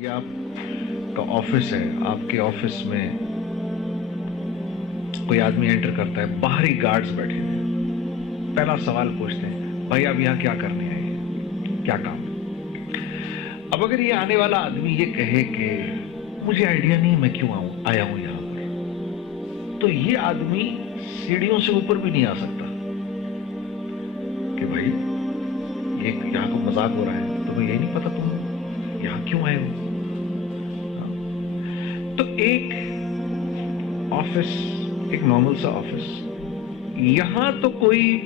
یہ آپ کا آفس ہے، آپ کے آفس میں کوئی آدمی انٹر کرتا ہے، باہری گارڈز بیٹھے ہیں، پہلا سوال پوچھتے ہیں بھائی آپ یہاں کیا کرنے آئے ہیں، کیا کام؟ اب اگر یہ آنے والا آدمی یہ کہے کہ مجھے آئیڈیا نہیں میں کیوں آیا ہوں یہاں پر، تو یہ آدمی سیڑھیوں سے اوپر بھی نہیں آ سکتا کہ بھائی یہ یہاں کو مذاق ہو رہا ہے، تمہیں یہ نہیں پتا تم یہاں کیوں آئے ہو؟ تو ایک آفس، ایک نارمل سا آفس، یہاں تو کوئی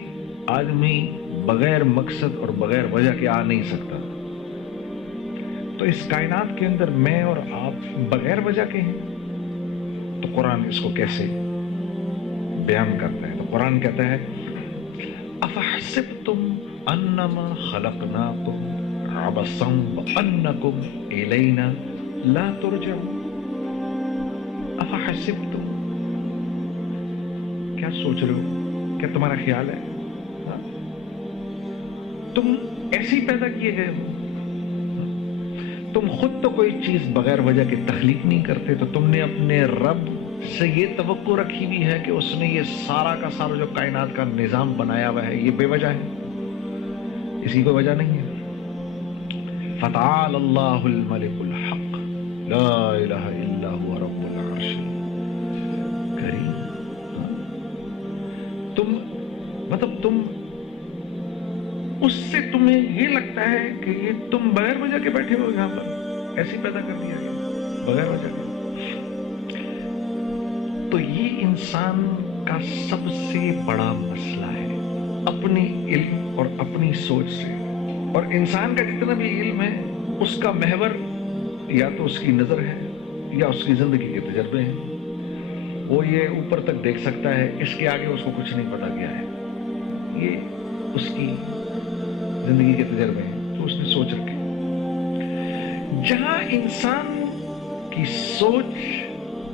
آدمی بغیر مقصد اور بغیر وجہ کے آ نہیں سکتا، تو اس کائنات کے اندر میں اور آپ بغیر وجہ کے ہیں، تو قرآن اس کو کیسے بیان کرتا ہے؟ تو قرآن کہتا ہے افحسبتم انما خلقناکم عبثا وانکم الینا لا ترجعون۔ افحسبتم، کیا سوچ رہے ہو؟ کیا تمہارا خیال ہے تم ایسے ہی پیدا کیے گئے ہو؟ تم خود تو کوئی چیز بغیر وجہ کے تخلیق نہیں کرتے، تو تم نے اپنے رب سے یہ توقع رکھی ہوئی ہے کہ اس نے یہ سارا کا سارا جو کائنات کا نظام بنایا ہوا ہے یہ بے وجہ ہے، اس کی کوئی وجہ نہیں ہے۔ فتعال اللہ الملک الحق لا الہ الا هو رب العرش الکریم۔ تم اس سے تمہیں یہ لگتا ہے کہ یہ تم بغیر وجہ کے بیٹھے ہو یہاں پر، ایسے ہی پیدا کر دیا گیا بغیر وجہ کے۔ تو یہ انسان کا سب سے بڑا مسئلہ ہے، اپنے علم اور اپنی سوچ سے، اور انسان کا جتنا بھی علم ہے اس کا محور یا تو اس کی نظر ہے یا اس کی زندگی کے تجربے ہیں۔ وہ یہ اوپر تک دیکھ سکتا ہے، اس کے آگے اس کو کچھ نہیں پتا گیا ہے، یہ اس کی زندگی کے تجربے ہیں تو اس نے سوچ رکھے۔ جہاں انسان کی سوچ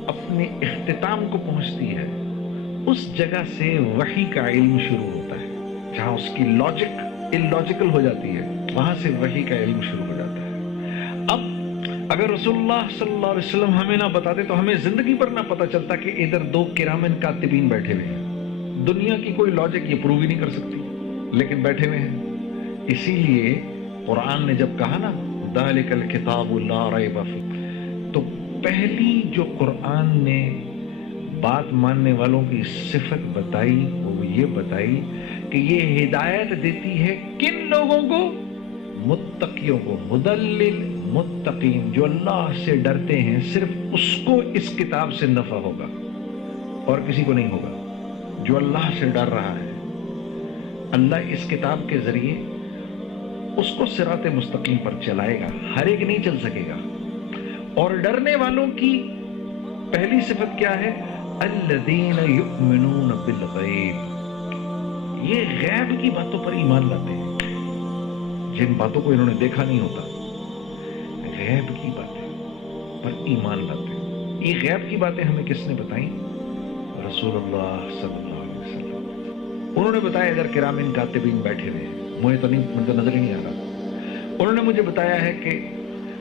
اپنے اختتام کو پہنچتی ہے اس جگہ سے وحی کا علم شروع ہوتا ہے، جہاں اس کی لاجک اللاجیکل ہو جاتی ہے وہاں سے وحی کا علم شروع ہو جاتا ہے۔ اب اگر رسول اللہ صلی اللہ علیہ وسلم ہمیں نہ بتاتے تو ہمیں زندگی پر نہ پتا چلتا کہ ادھر دو کرامن کاتبین بیٹھے ہوئے ہیں، دنیا کی کوئی لاجک یہ پروو ہی نہیں کر سکتی لیکن بیٹھے ہوئے ہیں۔ اسی لیے قرآن نے جب کہا نا ذالک الکتاب لا ریب فیہ، تو پہلی جو قرآن نے بات ماننے والوں کی صفت بتائی وہ یہ بتائی کہ یہ ہدایت دیتی ہے کن لوگوں کو؟ متقیوں کو، مدلل متقین، جو اللہ سے ڈرتے ہیں، صرف اس کو اس کتاب سے نفع ہوگا اور کسی کو نہیں ہوگا۔ جو اللہ سے ڈر رہا ہے اللہ اس کتاب کے ذریعے اس کو صراط مستقیم پر چلائے گا، ہر ایک نہیں چل سکے گا۔ اور ڈرنے والوں کی پہلی صفت کیا ہے؟ الذین یؤمنون بالغیب، یہ غیب کی باتوں پر ایمان لاتے ہیں، جن باتوں کو انہوں نے دیکھا نہیں ہوتا، غیب کی باتیں پر ایمان لاتے ہیں۔ یہ غیب کی باتیں ہمیں کس نے بتائیں؟ رسول اللہ صلی اللہ علیہ وسلم۔ انہوں نے بتایا ادھر کرامن کاتبین بیٹھے ہوئے ہیں، مجھے تو نظر ہی نہیں آ رہا، انہوں نے مجھے بتایا ہے کہ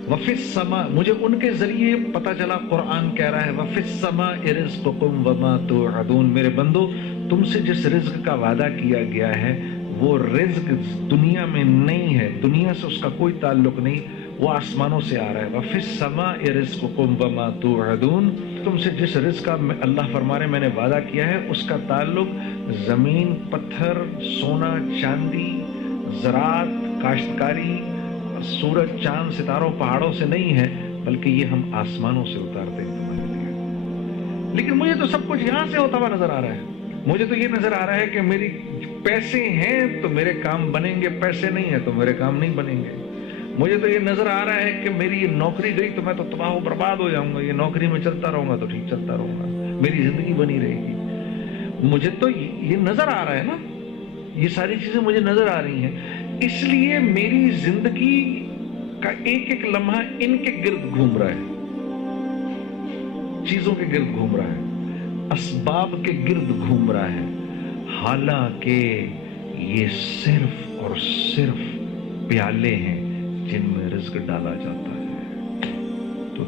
وفی السماء، مجھے ان کے ذریعے پتا چلا قرآن کہہ رہا ہے وفی السماء رزقکم وما توعدون، میرے بندو تم سے جس رزق کا وعدہ کیا گیا ہے وہ رزق دنیا میں نہیں ہے، دنیا سے اس کا کوئی تعلق نہیں، وہ آسمانوں سے آ رہا ہے۔ وفی السماء رزقکم وما توعدون، تم سے جس رزق کا اللہ فرما رہے میں نے وعدہ کیا ہے اس کا تعلق زمین، پتھر، سونا، چاندی، زراعت، کاشتکاری، سورج، چاند، ستاروں، پہاڑوں سے نہیں ہے، بلکہ یہ ہم آسمانوں سے اتارتے ہیں تمہارے لیے۔ لیکن مجھے تو سب کچھ یہاں سے ہوتا ہوا نظر آ رہا ہے، مجھے تو یہ نظر آ رہا ہے کہ میری پیسے ہیں تو میرے کام بنیں گے، پیسے نہیں ہیں تو میرے کام نہیں بنیں گے۔ مجھے تو یہ نظر آ رہا ہے کہ میری یہ نوکری گئی تو میں تو تباہ و برباد ہو جاؤں گا، یہ نوکری میں چلتا رہوں گا تو ٹھیک چلتا رہوں گا، میری زندگی بنی رہے گی۔ مجھے تو یہ نظر آ رہا ہے نا، یہ ساری چیزیں مجھے نظر آ رہی ہیں، اس لیے میری زندگی کا ایک ایک لمحہ ان کے گرد گھوم رہا ہے، چیزوں کے گرد گھوم رہا ہے، اسباب کے گرد گھوم رہا ہے، حالانکہ یہ صرف اور صرف پیالے ہیں جن میں رزق ڈالا جاتا ہے۔